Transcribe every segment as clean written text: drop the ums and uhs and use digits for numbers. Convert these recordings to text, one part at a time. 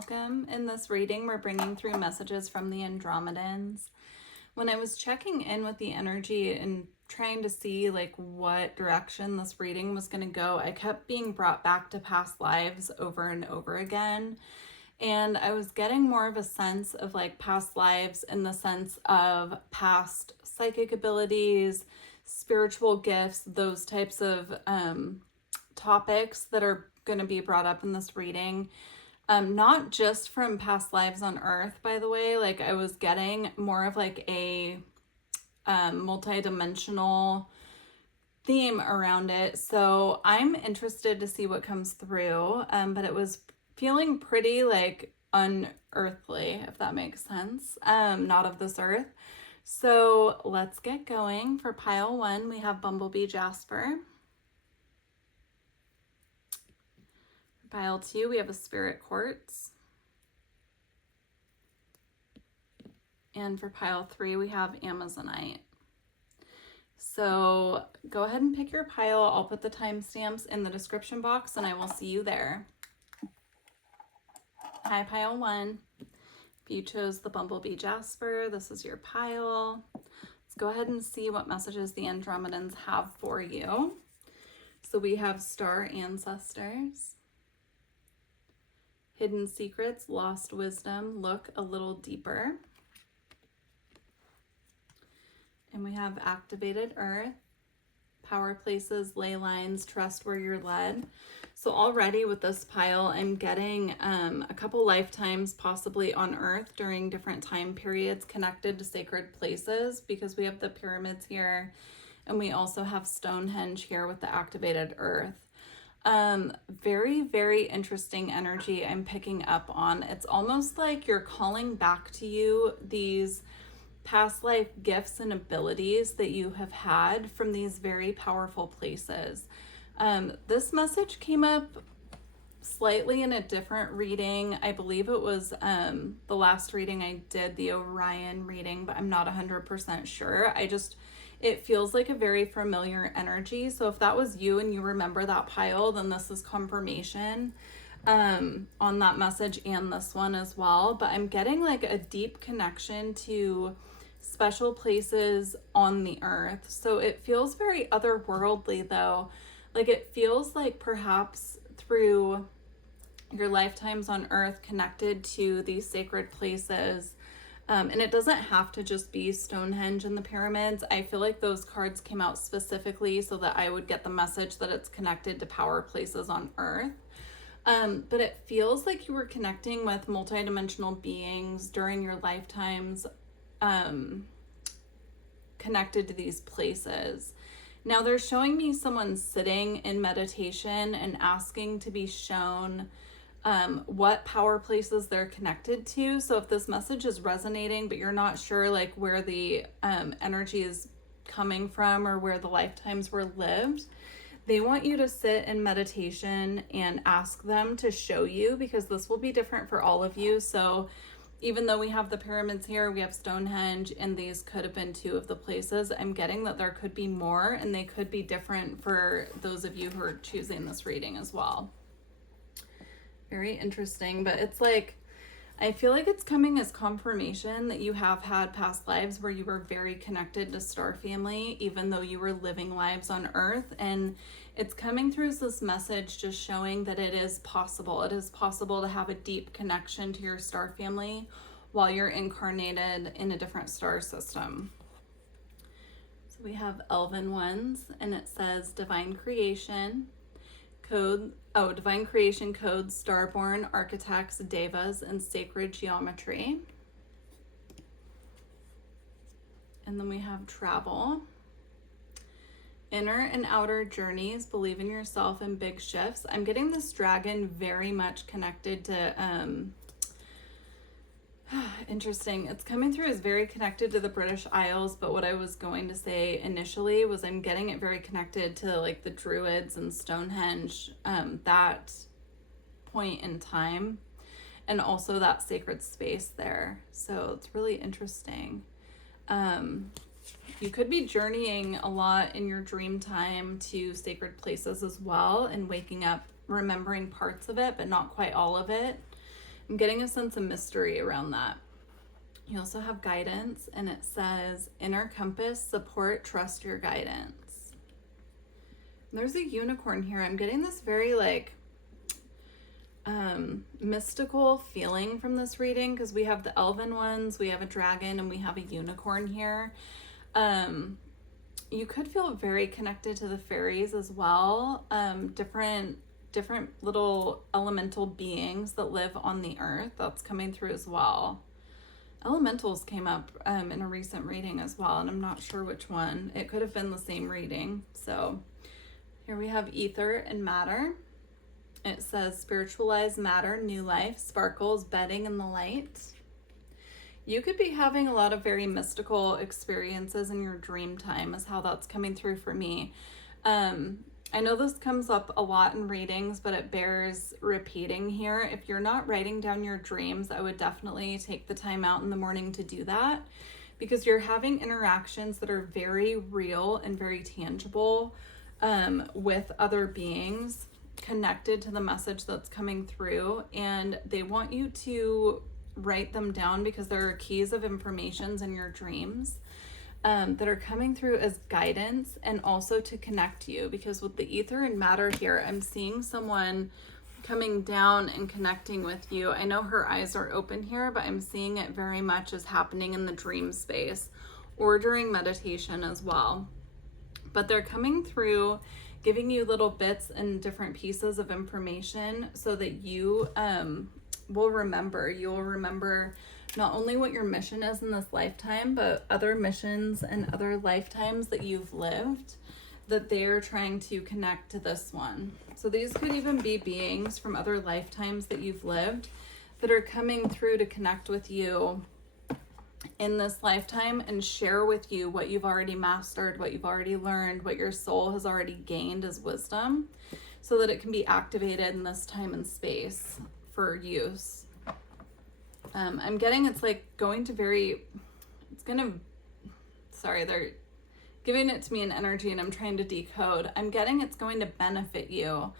welcome. In this reading, we're bringing through messages from the Andromedans. When I was checking in with the energy and trying to see like what direction this reading was going to go, I kept being brought back to past lives over and over again. And I was getting more of a sense of like past lives in the sense of past psychic abilities, spiritual gifts, those types of topics that are going to be brought up in this reading. Not just from past lives on Earth, by the way. Like I was getting more of like a multi-dimensional theme around it. So I'm interested to see what comes through. But it was feeling pretty like unearthly, if that makes sense. Not of this earth. So let's get going. For pile 1, we have Bumblebee Jasper. For pile 2, we have a Spirit Quartz. And for pile 3, we have Amazonite. So go ahead and pick your pile. I'll put the timestamps in the description box and I will see you there. Hi, pile 1. If you chose the Bumblebee Jasper, this is your pile. Let's go ahead and see what messages the Andromedans have for you. So we have Star Ancestors, Hidden Secrets, Lost Wisdom, Look a Little Deeper. And we have Activated Earth, Power Places, Ley Lines, Trust Where You're Led. So already with this pile, I'm getting a couple lifetimes possibly on Earth during different time periods connected to sacred places, because we have the pyramids here and we also have Stonehenge here with the activated Earth. Very, very interesting energy I'm picking up on. It's almost like you're calling back to you these past life gifts and abilities that you have had from these very powerful places. This message came up slightly in a different reading. I believe it was the last reading I did, the Orion reading, but I'm not 100% sure. It feels like a very familiar energy. So if that was you and you remember that pile, then this is confirmation on that message and this one as well. But I'm getting like a deep connection to special places on the earth. So it feels very otherworldly though. Like it feels like perhaps through your lifetimes on earth connected to these sacred places. And it doesn't have to just be Stonehenge and the pyramids. I feel like those cards came out specifically so that I would get the message that it's connected to power places on earth. But it feels like you were connecting with multidimensional beings during your lifetimes connected to these places. Now they're showing me someone sitting in meditation and asking to be shown what power places they're connected to. So if this message is resonating, but you're not sure like where the energy is coming from or where the lifetimes were lived, they want you to sit in meditation and ask them to show you, because this will be different for all of you. So even though we have the pyramids here, we have Stonehenge, and these could have been 2 of the places, I'm getting that there could be more, and they could be different for those of you who are choosing this reading as well. Very interesting, but it's like, I feel like it's coming as confirmation that you have had past lives where you were very connected to Star Family, even though you were living lives on Earth. And it's coming through as this message just showing that it is possible. It is possible to have a deep connection to your Star Family while you're incarnated in a different star system. So we have Elven Ones, and it says Divine Creation Code. Oh, Divine Creation Codes, Starborn, Architects, Devas, and Sacred Geometry. And then we have Travel. Inner and outer journeys, believe in yourself, and big shifts. I'm getting this dragon very much connected to, interesting. It's coming through as very connected to the British Isles, but what I was going to say initially was I'm getting it very connected to like the Druids and Stonehenge, that point in time, and also that sacred space there. So it's really interesting. You could be journeying a lot in your dream time to sacred places as well, and waking up remembering parts of it, but not quite all of it. I'm getting a sense of mystery around that. You also have guidance, and it says inner compass, support, trust your guidance. There's a unicorn here. I'm getting this very like mystical feeling from this reading, because we have the elven ones, we have a dragon, and we have a unicorn here. You could feel very connected to the fairies as well. Different little elemental beings that live on the earth. That's coming through as well. Elementals came up in a recent reading as well, and I'm not sure which one. It could have been the same reading. So here we have ether and matter. It says spiritualized matter, new life, sparkles, bedding in the light. You could be having a lot of very mystical experiences in your dream time, is how that's coming through for me. I know this comes up a lot in readings, but it bears repeating here. If you're not writing down your dreams, I would definitely take the time out in the morning to do that, because you're having interactions that are very real and very tangible with other beings connected to the message that's coming through, and they want you to write them down because there are keys of informations in your dreams that are coming through as guidance, and also to connect you, because with the ether and matter here, I'm seeing someone coming down and connecting with you. I know her eyes are open here, but I'm seeing it very much as happening in the dream space or during meditation as well. But they're coming through, giving you little bits and different pieces of information so that you will remember. You'll remember not only what your mission is in this lifetime, but other missions and other lifetimes that you've lived, that they're trying to connect to this one. So these could even be beings from other lifetimes that you've lived that are coming through to connect with you in this lifetime and share with you what you've already mastered, what you've already learned, what your soul has already gained as wisdom, so that it can be activated in this time and space for use. I'm getting it's like going to they're giving it to me in energy, and I'm trying to decode. I'm getting it's going to benefit you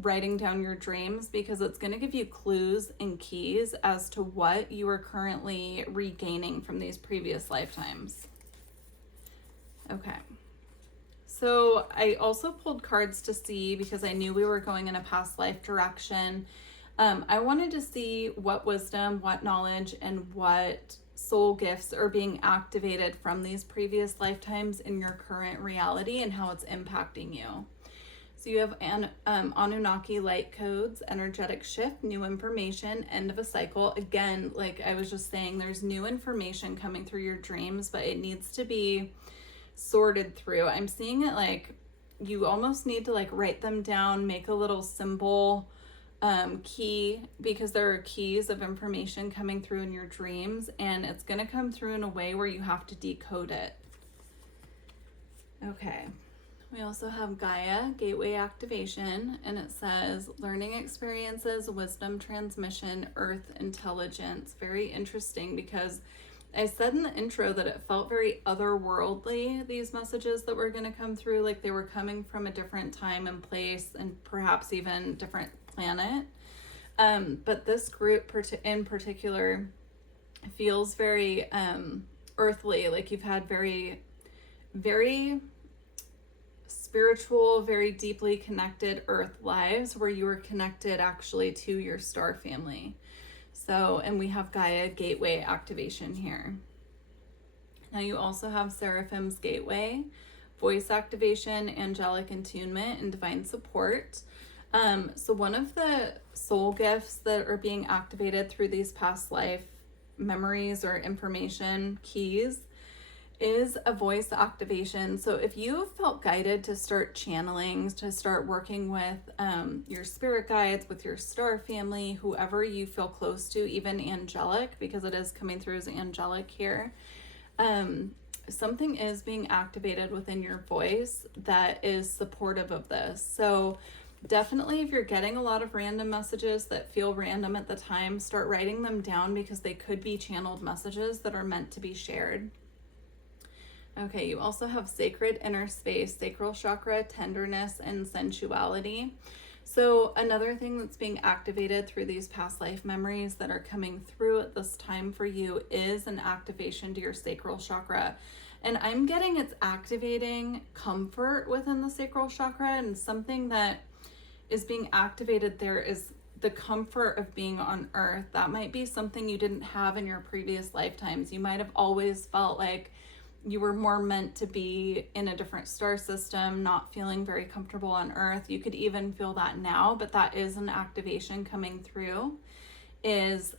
writing down your dreams, because it's going to give you clues and keys as to what you are currently regaining from these previous lifetimes. Okay. So I also pulled cards to see, because I knew we were going in a past life direction. I wanted to see what wisdom, what knowledge, and what soul gifts are being activated from these previous lifetimes in your current reality and how it's impacting you. So you have Anunnaki light codes, energetic shift, new information, end of a cycle. Again, like I was just saying, there's new information coming through your dreams, but it needs to be sorted through. I'm seeing it like you almost need to like write them down, make a little symbol key, because there are keys of information coming through in your dreams, and it's going to come through in a way where you have to decode it. Okay. We also have Gaia, gateway activation, and it says learning experiences, wisdom transmission, earth intelligence. Very interesting, because I said in the intro that it felt very otherworldly, these messages that were going to come through, like they were coming from a different time and place, and perhaps even different planet. But this group in particular feels very earthly, like you've had very, very spiritual, very deeply connected earth lives where you were connected actually to your star family. So, and we have Gaia gateway activation here. Now you also have Seraphim's gateway, voice activation, angelic attunement, and divine support. So one of the soul gifts that are being activated through these past life memories or information keys is a voice activation. So if you felt guided to start channeling, to start working with your spirit guides, with your star family, whoever you feel close to, even angelic, because it is coming through as angelic here, something is being activated within your voice that is supportive of this. So definitely, if you're getting a lot of random messages that feel random at the time, start writing them down, because they could be channeled messages that are meant to be shared. Okay, you also have sacred inner space, sacral chakra, tenderness, and sensuality. So another thing that's being activated through these past life memories that are coming through at this time for you is an activation to your sacral chakra. And I'm getting it's activating comfort within the sacral chakra, and something that is being activated there is the comfort of being on earth. That might be something you didn't have in your previous lifetimes. You might have always felt like you were more meant to be in a different star system, not feeling very comfortable on earth. You could even feel that now, but that is an activation coming through, is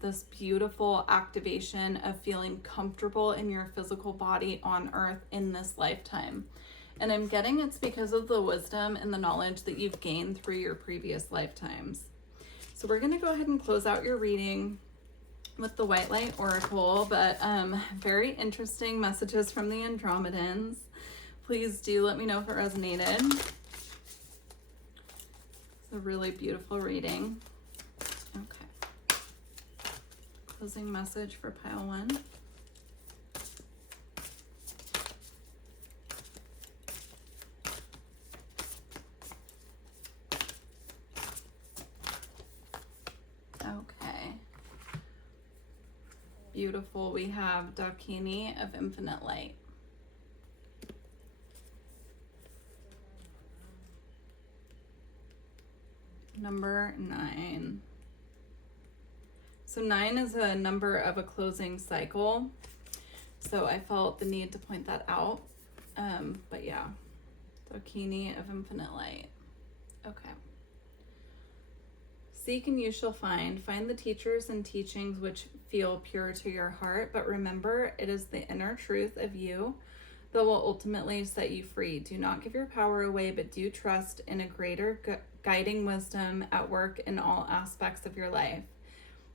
this beautiful activation of feeling comfortable in your physical body on earth in this lifetime. And I'm getting it's because of the wisdom and the knowledge that you've gained through your previous lifetimes. So we're going to go ahead and close out your reading with the White Light Oracle, but very interesting messages from the Andromedans. Please do let me know if it resonated. It's a really beautiful reading. Okay. Closing message for pile 1. Beautiful. We have Dakini of Infinite Light. Number 9. So 9 is a number of a closing cycle. So I felt the need to point that out. But yeah, Dakini of Infinite Light. Okay. Seek and you shall find. Find the teachers and teachings which feel pure to your heart, but remember, it is the inner truth of you that will ultimately set you free. Do not give your power away, but do trust in a greater guiding wisdom at work in all aspects of your life.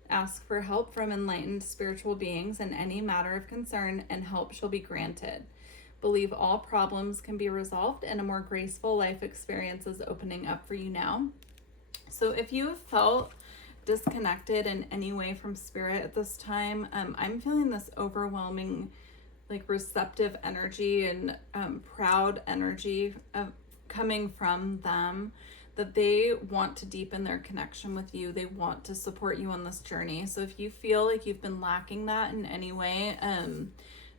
Ask for help from enlightened spiritual beings in any matter of concern, and help shall be granted. Believe all problems can be resolved, and a more graceful life experience is opening up for you now. So if you have felt disconnected in any way from spirit at this time, I'm feeling this overwhelming, like receptive energy and proud energy coming from them, that they want to deepen their connection with you. They want to support you on this journey. So if you feel like you've been lacking that in any way,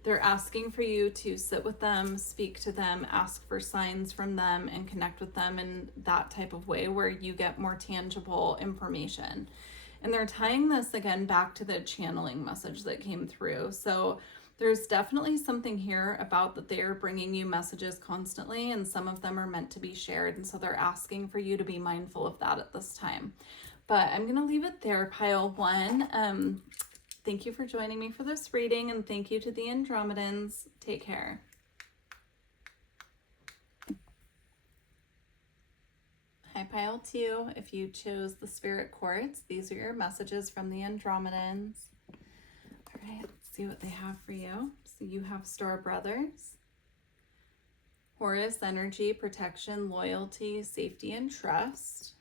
they're asking for you to sit with them, speak to them, ask for signs from them, and connect with them in that type of way where you get more tangible information. And they're tying this again back to the channeling message that came through. So there's definitely something here about that they're bringing you messages constantly, and some of them are meant to be shared. And so they're asking for you to be mindful of that at this time. But I'm going to leave it there, pile 1. Thank you for joining me for this reading, and thank you to the Andromedans. Take care. Hi, pile 2. If you chose the Spirit Quartz, these are your messages from the Andromedans. All right, let's see what they have for you. So you have Star Brothers, Horus energy, protection, loyalty, safety, and trust.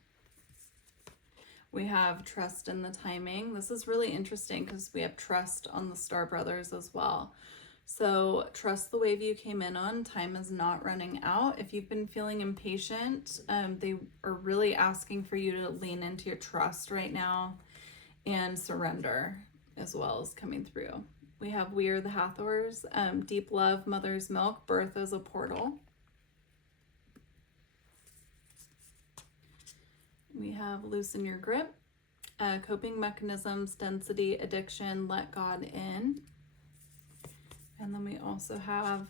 We have trust in the timing. This is really interesting because we have trust on the Star Brothers as well. So trust the wave you came in on. Time is not running out. If you've been feeling impatient, they are really asking for you to lean into your trust right now, and surrender as well as coming through. We have We Are the Hathors, deep love, mother's milk, birth as a portal. We have Loosen Your Grip, coping mechanisms, density, addiction, let God in. And then we also have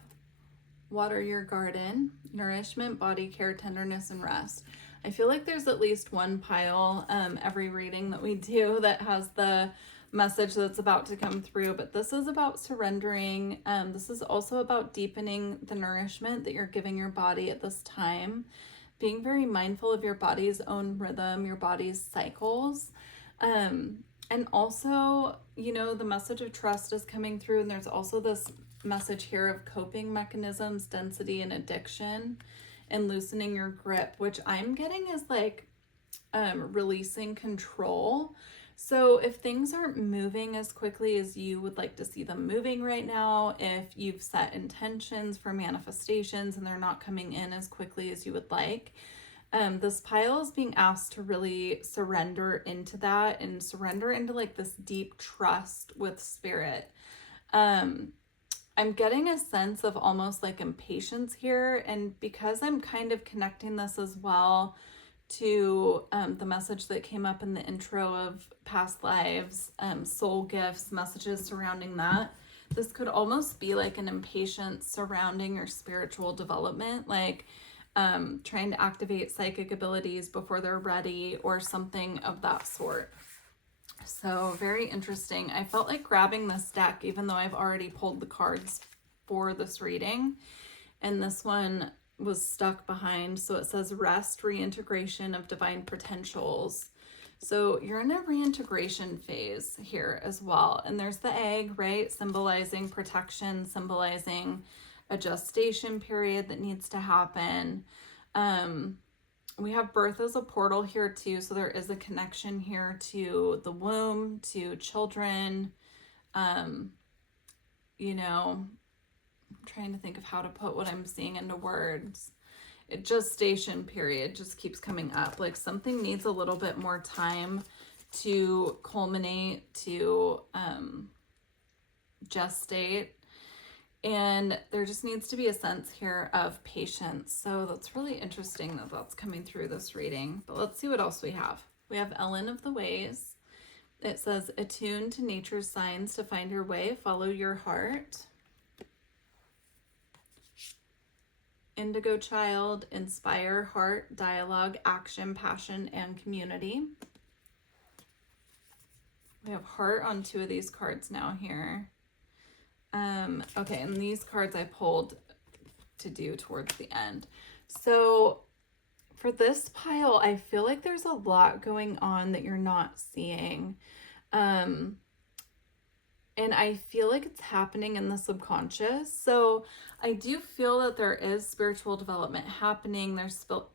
Water Your Garden, nourishment, body care, tenderness, and rest. I feel like there's at least one pile every reading that we do that has the message that's about to come through, but this is about surrendering. This is also about deepening the nourishment that you're giving your body at this time, being very mindful of your body's own rhythm, your body's cycles. And also, you know, the message of trust is coming through, and there's also this message here of coping mechanisms, density, and addiction, and loosening your grip, which I'm getting is like releasing control. So if things aren't moving as quickly as you would like to see them moving right now, if you've set intentions for manifestations and they're not coming in as quickly as you would like, This pile is being asked to really surrender into that and surrender into like this deep trust with spirit. I'm getting a sense of almost like impatience here. And because I'm kind of connecting this as well to the message that came up in the intro of past lives, soul gifts, messages surrounding that, this could almost be like an impatience surrounding your spiritual development, like trying to activate psychic abilities before they're ready or something of that sort. So very interesting. I felt like grabbing this deck, even though I've already pulled the cards for this reading. And this one was stuck behind. So it says rest, reintegration of divine potentials. So you're in a reintegration phase here as well. And there's the egg, right? Symbolizing protection, symbolizing a gestation period that needs to happen. We have birth as a portal here too, so there is a connection here to the womb, to children. You know, I'm trying to think of how to put what I'm seeing into words. Gestation period just keeps coming up. Like something needs a little bit more time to culminate, to gestate. And there just needs to be a sense here of patience. So that's really interesting that that's coming through this reading. But let's see what else we have. We have Ellen of the Ways. It says, attune to nature's signs to find your way, follow your heart. Indigo Child, inspire, heart, dialogue, action, passion, and community. We have heart on 2 of these cards now here. Okay, and these cards I pulled to do towards the end. So for this pile, I feel like there's a lot going on that you're not seeing. And I feel like it's happening in the subconscious. So I do feel that there is spiritual development happening.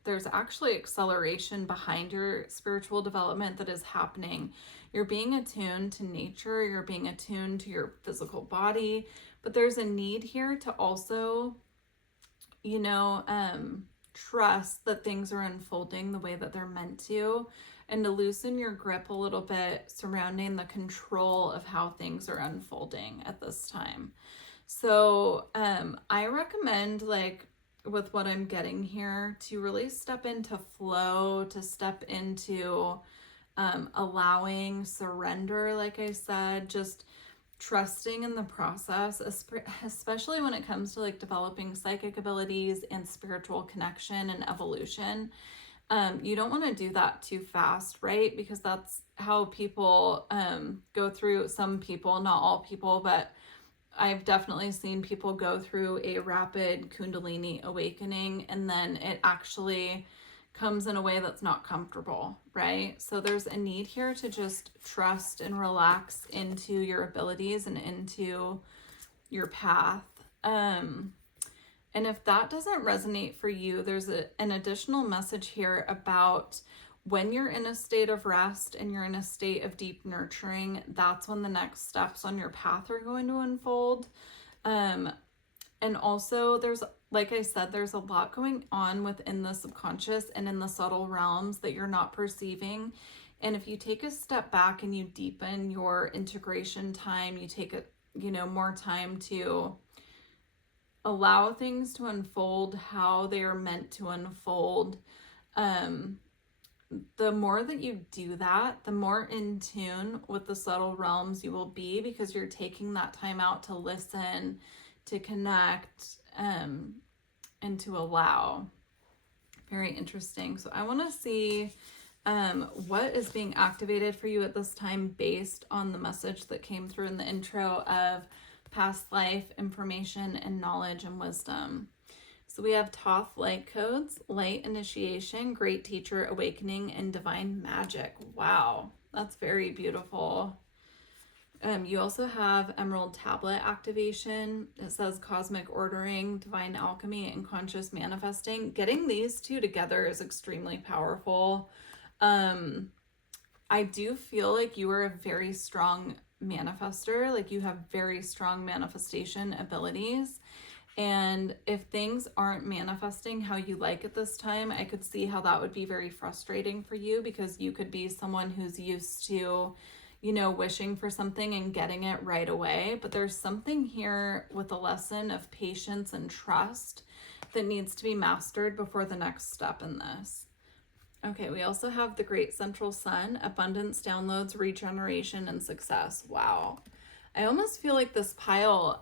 There's actually acceleration behind your spiritual development that is happening. You're being attuned to nature. You're being attuned to your physical body. But there's a need here to also, you know, trust that things are unfolding the way that they're meant to, and to loosen your grip a little bit surrounding the control of how things are unfolding at this time. So I recommend, like, with what I'm getting here, to really step into flow, to step into allowing surrender, like I said, just trusting in the process, especially when it comes to like developing psychic abilities and spiritual connection and evolution. You don't want to do that too fast, right? Because that's how people go through, some people, not all people, but I've definitely seen people go through a rapid Kundalini awakening, and then it actually comes in a way that's not comfortable, right? So there's a need here to just trust and relax into your abilities and into your path. And if that doesn't resonate for you, there's an additional message here about when you're in a state of rest and you're in a state of deep nurturing, that's when the next steps on your path are going to unfold. And also there's, like I said, there's a lot going on within the subconscious and in the subtle realms that you're not perceiving. And if you take a step back and you deepen your integration time, you take more time to allow things to unfold how they are meant to unfold. The more that you do that, the more in tune with the subtle realms you will be, because you're taking that time out to listen, to connect, and to allow. Very interesting. So I want to see what is being activated for you at this time based on the message that came through in the intro of past life information and knowledge and wisdom. So we have Thoth light codes, light initiation, great teacher awakening, and divine magic. Wow, that's very beautiful. You also have Emerald Tablet activation. It says cosmic ordering, divine alchemy, and conscious manifesting. Getting these two together is extremely powerful. I do feel like you are a very strong manifester. Like you have very strong manifestation abilities. And if things aren't manifesting how you like at this time, I could see how that would be very frustrating for you, because you could be someone who's used to, you know, wishing for something and getting it right away. But there's something here with a lesson of patience and trust that needs to be mastered before the next step in this. Okay, we also have the Great Central Sun, abundance, downloads, regeneration, and success. Wow. I almost feel like this pile,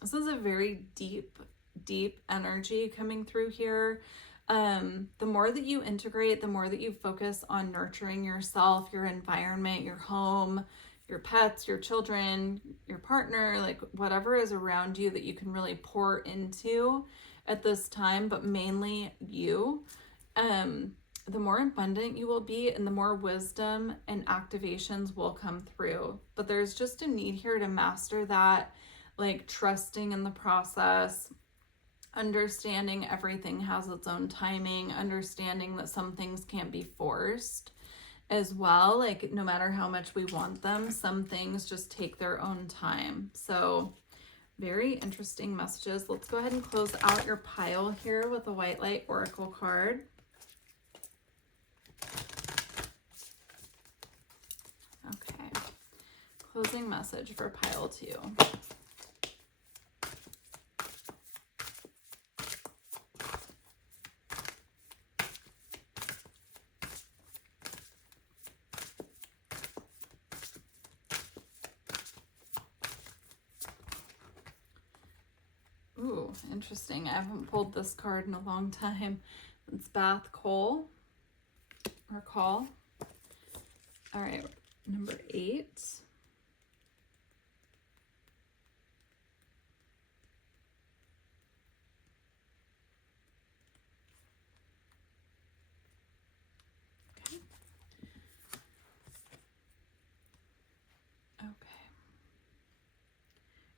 this is a very deep energy coming through here. The more that you integrate, the more that you focus on nurturing yourself, your environment, your home, your pets, your children, your partner, like whatever is around you that you can really pour into at this time, but mainly you, the more abundant you will be, and the more wisdom and activations will come through. But there's just a need here to master that, like trusting in the process, understanding everything has its own timing, understanding that some things can't be forced as well. Like no matter how much we want them, some things just take their own time. So very interesting messages. Let's go ahead and close out your pile here with a White Light Oracle card. Okay, closing message for pile 2. Ooh, interesting. I haven't pulled this card in a long time. It's Bath Call. All right, number 8.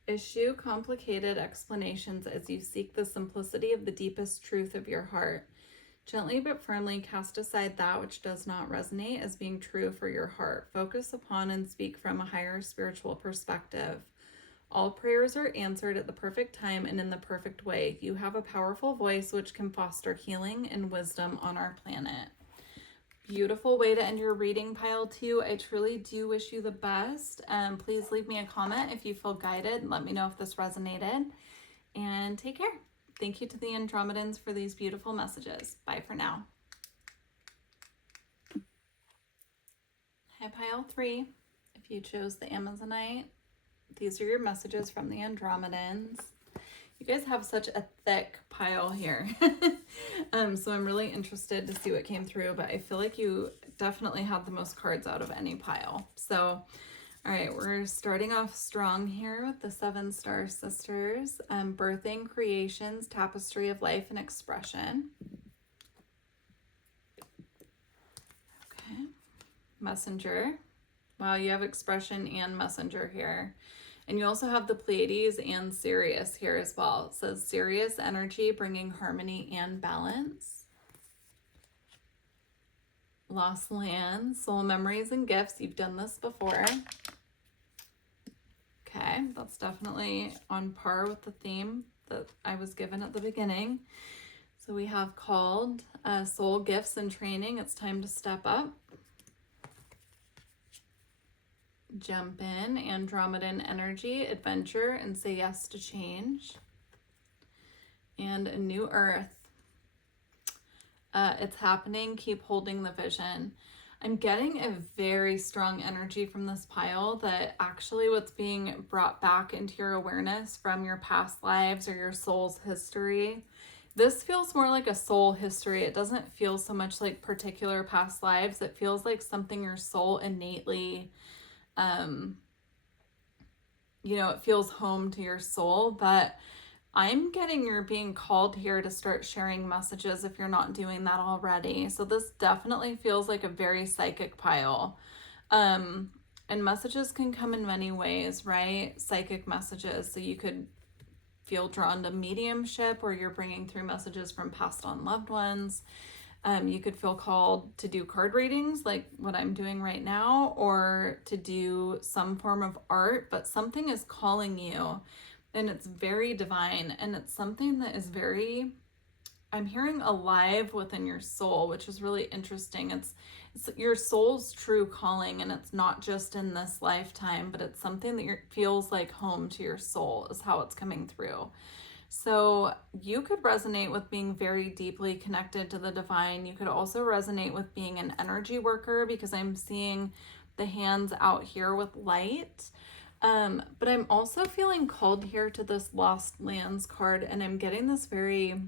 Issue complicated explanations as you seek the simplicity of the deepest truth of your heart. Gently but firmly cast aside that which does not resonate as being true for your heart. Focus upon and speak from a higher spiritual perspective. All prayers are answered at the perfect time and in the perfect way. You have a powerful voice which can foster healing and wisdom on our planet. Beautiful way to end your reading, pile 2. I truly do wish you the best. Please leave me a comment if you feel guided and let me know if this resonated. And take care. Thank you to the Andromedans for these beautiful messages. Bye for now. Hi, pile 3. If you chose the Amazonite, these are your messages from the Andromedans. You guys have such a thick pile here. So I'm really interested to see what came through, but I feel like you definitely had the most cards out of any pile. So, all right, we're starting off strong here with the 7 Star Sisters. Birthing, creations, tapestry of life and expression. Okay. Messenger. Wow, you have expression and messenger here. And you also have the Pleiades and Sirius here as well. It says Sirius energy bringing harmony and balance. Lost land, soul memories and gifts. You've done this before. Okay, that's definitely on par with the theme that I was given at the beginning. So we have called soul gifts and training. It's time to step up. Jump in, Andromedan energy, adventure, and say yes to change. And a new earth. It's happening. Keep holding the vision. I'm getting a very strong energy from this pile that actually what's being brought back into your awareness from your past lives or your soul's history. This feels more like a soul history. It doesn't feel so much like particular past lives. It feels like something your soul innately it feels home to your soul, but I'm getting you're being called here to start sharing messages if you're not doing that already. So this definitely feels like a very psychic pile. And messages can come in many ways, right? Psychic messages. So you could feel drawn to mediumship, or you're bringing through messages from passed on loved ones. You could feel called to do card readings like what I'm doing right now, or to do some form of art, but something is calling you and it's very divine, and it's something that is very, I'm hearing alive within your soul, which is really interesting. It's your soul's true calling, and it's not just in this lifetime, but it's something that feels like home to your soul is how it's coming through. So you could resonate with being very deeply connected to the divine. You could also resonate with being an energy worker, because I'm seeing the hands out here with light. But I'm also feeling called here to this Lost Lands card, and I'm getting this very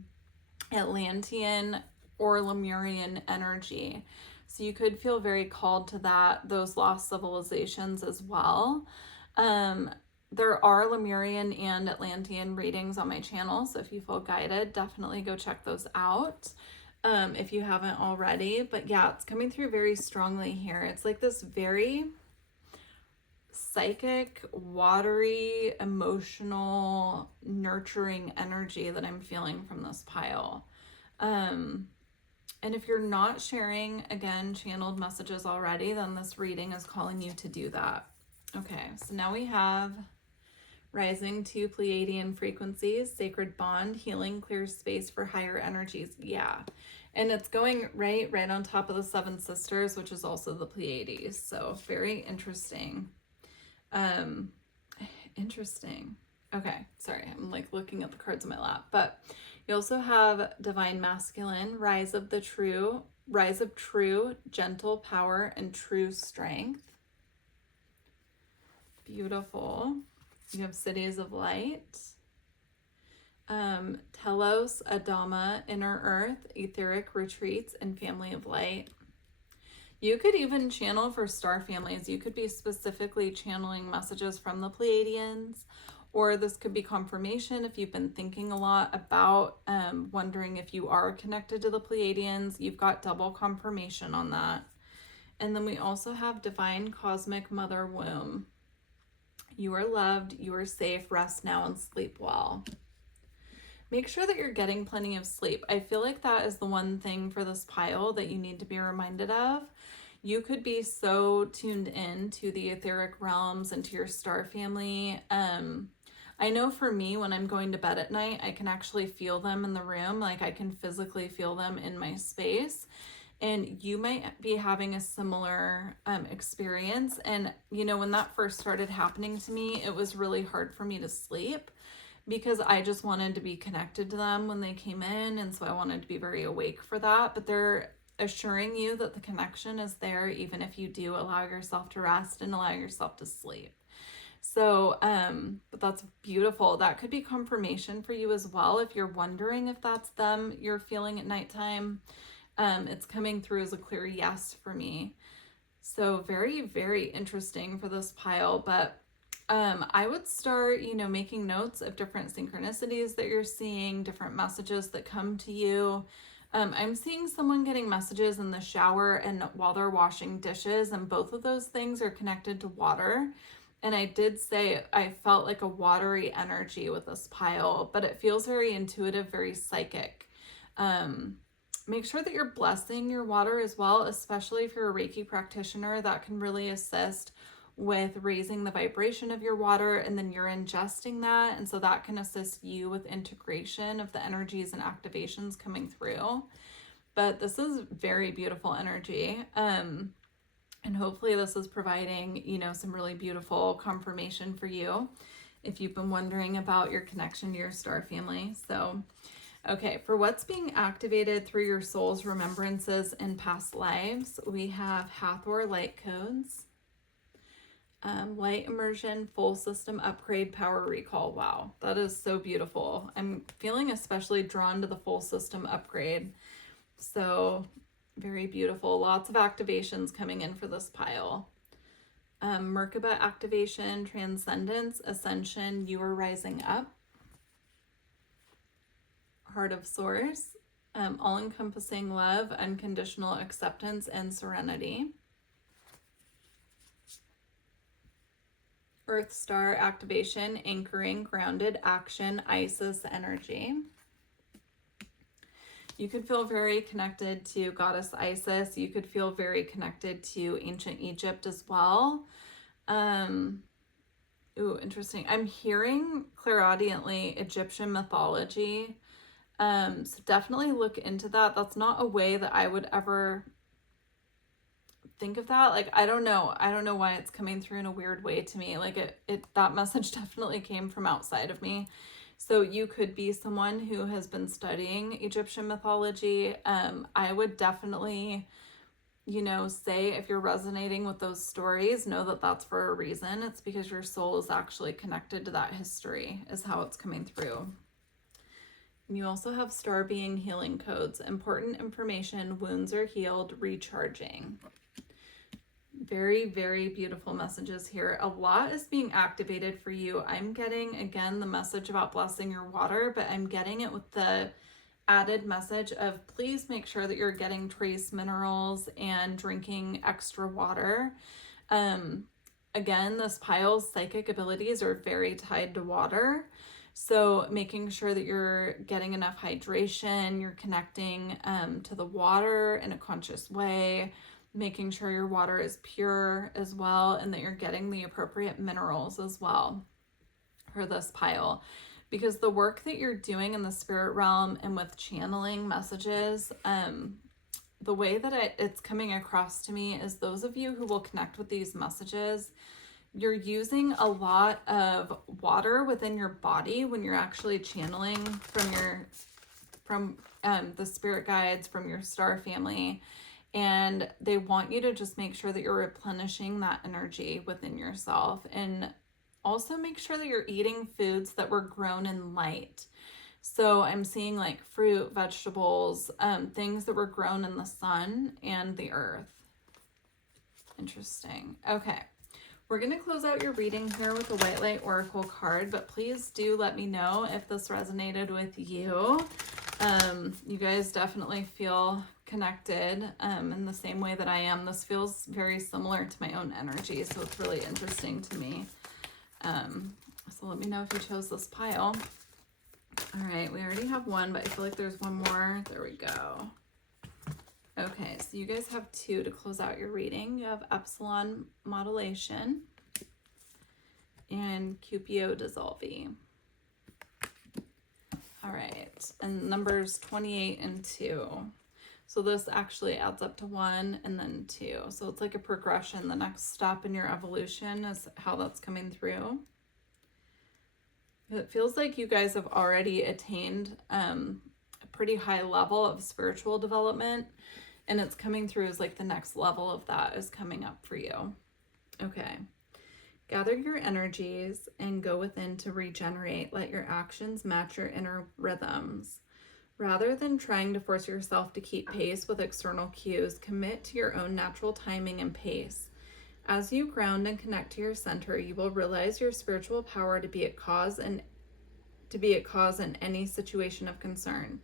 Atlantean or Lemurian energy. So you could feel very called to those lost civilizations as well. There are Lemurian and Atlantean readings on my channel, so if you feel guided, definitely go check those out if you haven't already. But yeah, it's coming through very strongly here. It's like this very psychic, watery, emotional, nurturing energy that I'm feeling from this pile. And if you're not sharing, again, channeled messages already, then this reading is calling you to do that. Okay, so now we have rising to Pleiadian frequencies, sacred bond, healing, clear space for higher energies. Yeah, and it's going right on top of the Seven Sisters, which is also the Pleiades. So very interesting. Interesting. Okay, sorry, I'm like looking at the cards in my lap. But you also have divine masculine, rise of true, gentle power and true strength. Beautiful. You have cities of light. Telos, Adama, inner earth, etheric retreats, and family of light. You could even channel for star families. You could be specifically channeling messages from the Pleiadians, or this could be confirmation if you've been thinking a lot about wondering if you are connected to the Pleiadians. You've got double confirmation on that. And then we also have divine cosmic mother womb. You are loved, you are safe, rest now and sleep well. Make sure that you're getting plenty of sleep. I feel like that is the one thing for this pile that you need to be reminded of. You could be so tuned in to the etheric realms and to your star family. I know for me, when I'm going to bed at night, I can actually feel them in the room. Like I can physically feel them in my space. And you might be having a similar experience. And, you know, when that first started happening to me, it was really hard for me to sleep because I just wanted to be connected to them when they came in. And so I wanted to be very awake for that. But they're assuring you that the connection is there, even if you do allow yourself to rest and allow yourself to sleep. So, but that's beautiful. That could be confirmation for you as well. If you're wondering if that's them you're feeling at nighttime, it's coming through as a clear yes for me. So very, very interesting for this pile. But I would start, making notes of different synchronicities that you're seeing, different messages that come to you. I'm seeing someone getting messages in the shower and while they're washing dishes, and both of those things are connected to water. And I did say I felt like a watery energy with this pile, but it feels very intuitive, very psychic. Make sure that you're blessing your water as well, especially if you're a Reiki practitioner. That can really assist with raising the vibration of your water, and then you're ingesting that. And so that can assist you with integration of the energies and activations coming through. But this is very beautiful energy. And hopefully this is providing, some really beautiful confirmation for you if you've been wondering about your connection to your star family. So, okay, for what's being activated through your soul's remembrances in past lives, we have Hathor light codes, light immersion, full system upgrade, power recall. Wow, that is so beautiful. I'm feeling especially drawn to the full system upgrade. So very beautiful. Lots of activations coming in for this pile. Merkaba activation, transcendence, ascension, you are rising up. Heart of Source, all-encompassing love, unconditional acceptance, and serenity. Earth Star activation, anchoring, grounded, action, Isis energy. You could feel very connected to Goddess Isis. You could feel very connected to ancient Egypt as well. Ooh, interesting. I'm hearing clairaudiently Egyptian mythology. So definitely look into that. That's not a way that I would ever think of that. Like, I don't know. I don't know why it's coming through in a weird way to me. Like that message definitely came from outside of me. So you could be someone who has been studying Egyptian mythology. I would definitely, say if you're resonating with those stories, know that that's for a reason. It's because your soul is actually connected to that history, is how it's coming through. And you also have star being healing codes, important information, wounds are healed, recharging. Very, very beautiful messages here. A lot is being activated for you. I'm getting, again, the message about blessing your water, but I'm getting it with the added message of please make sure that you're getting trace minerals and drinking extra water. Again, this pile's psychic abilities are very tied to water. So making sure that you're getting enough hydration, you're connecting to the water in a conscious way, making sure your water is pure as well, and that you're getting the appropriate minerals as well for this pile. Because the work that you're doing in the spirit realm and with channeling messages, the way that it's coming across to me is those of you who will connect with these messages, you're using a lot of water within your body when you're actually channeling from the spirit guides, from your star family. And they want you to just make sure that you're replenishing that energy within yourself, and also make sure that you're eating foods that were grown in light. So I'm seeing like fruit, vegetables, things that were grown in the sun and the earth. Interesting. Okay. We're going to close out your reading here with a White Light Oracle card, but please do let me know if this resonated with you. You guys definitely feel connected in the same way that I am. This feels very similar to my own energy, so it's really interesting to me. So let me know if you chose this pile. All right, we already have one, but I feel like there's one more. There we go. Okay, so you guys have two to close out your reading. You have Epsilon Modulation and Cupio Dissolvi. All right, and numbers 28 and 2. So this actually adds up to 1 and then 2. So it's like a progression. The next step in your evolution is how that's coming through. It feels like you guys have already attained a pretty high level of spiritual development, and it's coming through as like the next level of that is coming up for you. Okay. Gather your energies and go within to regenerate. Let your actions match your inner rhythms. Rather than trying to force yourself to keep pace with external cues, commit to your own natural timing and pace. As you ground and connect to your center, you will realize your spiritual power to be at cause in any situation of concern.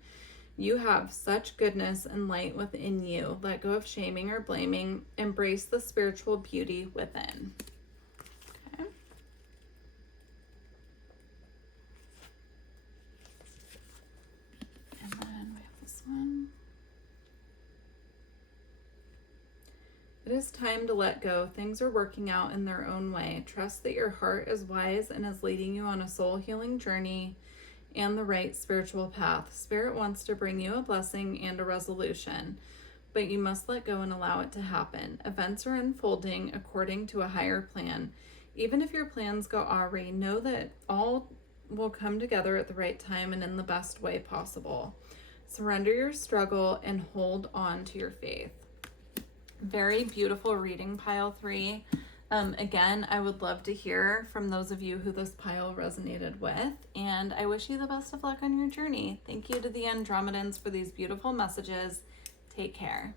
You have such goodness and light within you. Let go of shaming or blaming. Embrace the spiritual beauty within. Okay. And then we have this one. It is time to let go. Things are working out in their own way. Trust that your heart is wise and is leading you on a soul healing journey and the right spiritual path. Spirit wants to bring you a blessing and a resolution, but you must let go and allow it to happen. Events are unfolding according to a higher plan. Even if your plans go awry, know that all will come together at the right time and in the best way possible. Surrender your struggle and hold on to your faith. Very beautiful reading, pile 3. Again, I would love to hear from those of you who this pile resonated with, and I wish you the best of luck on your journey. Thank you to the Andromedans for these beautiful messages. Take care.